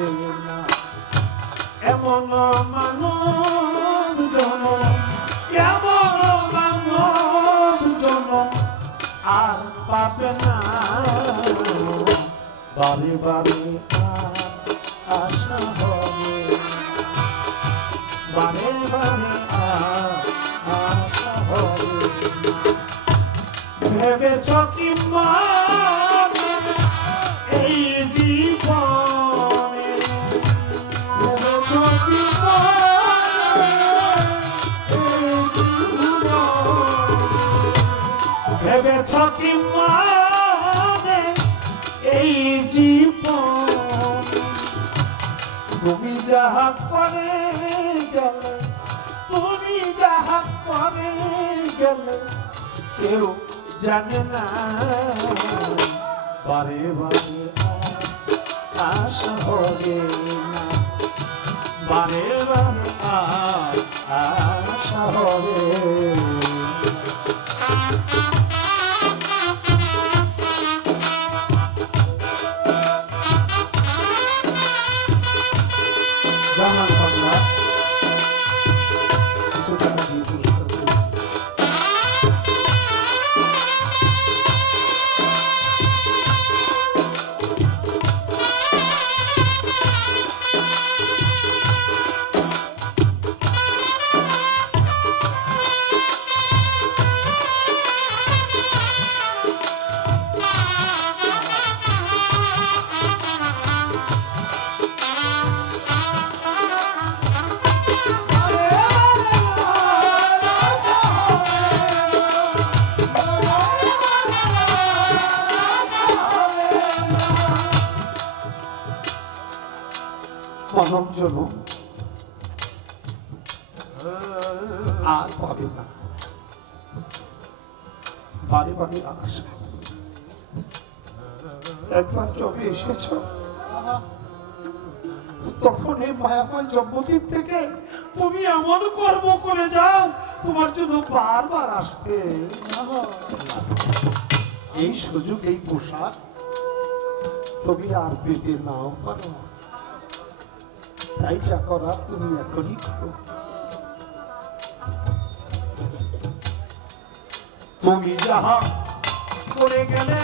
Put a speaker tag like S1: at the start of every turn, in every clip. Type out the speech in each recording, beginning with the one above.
S1: হবে না এমন মানব জন এমন মানব জন আর পাবে না বারে বারে আশা হবে বারে বারে আশা হবে ভেবেছ কি ভেবেছ কি মানে এই জীবন। তুমি যাহা করে গেলে, তুমি যাহা করে গেলে, কেউ জানে না। বারে বারে আশা হবে না। বারে বারে আর জনম আর পাবে না বারে বারে আশা একবার যবে এসেছ তখন এই মায়াময় জন্মদ্বীপ থেকে তুমি এমন কর্ম করে যাও, তোমার জন্য বারবার আসতে। এই সুযোগ, এই পোশাক তুমি আর পেতে নাও, পারো তাই যা করার তুমি এখনই করো। তুমি যাহা করে গেলে,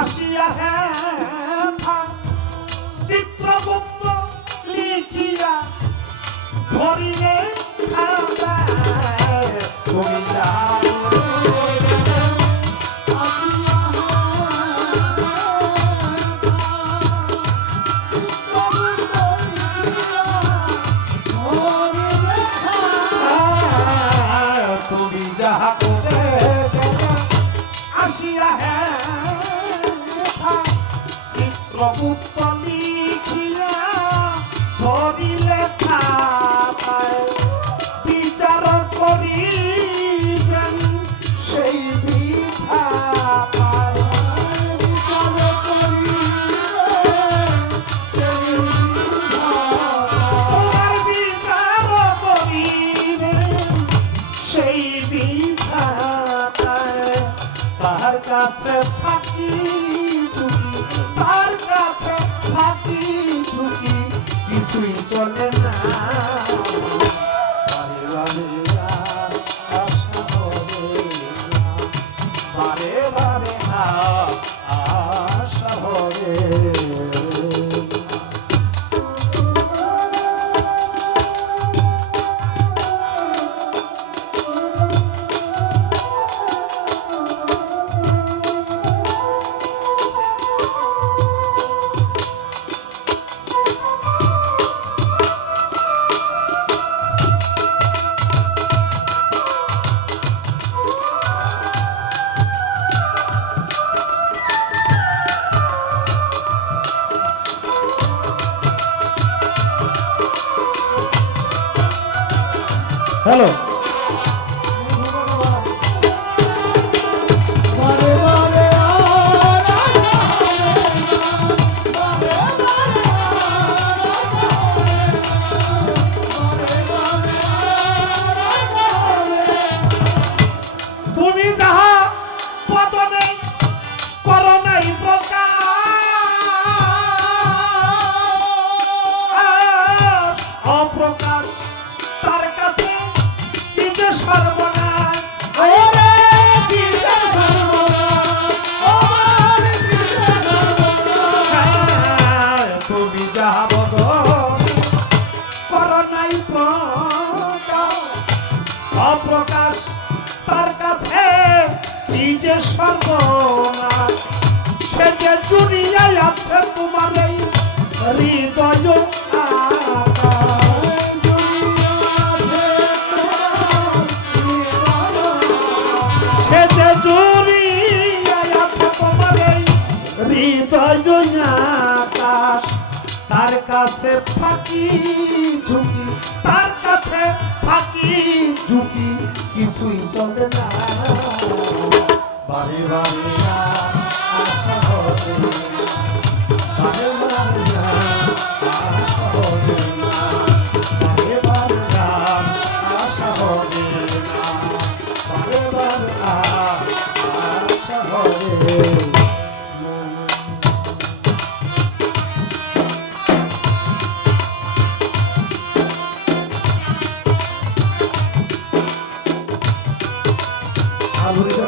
S1: আসিয়া হ্যাঁ চিত্রগুপ্ত লিখিয়া ধরিলে তুমি যাহা চিত্রগুপ্ত লিখিয়া ধরিলে খাপায় বিচার করিবেন সেই করিবেন সেই বিধা তোমার বিচার করিবেন সেই বিধাতায় তার কাছে हेलो কাছে ফাঁকি ঝুঁকি তার কাছে ফাঁকি ঝুঁকি কিছুই চলে না। বারে বারে I'm not Hallelujah.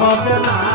S1: হবে না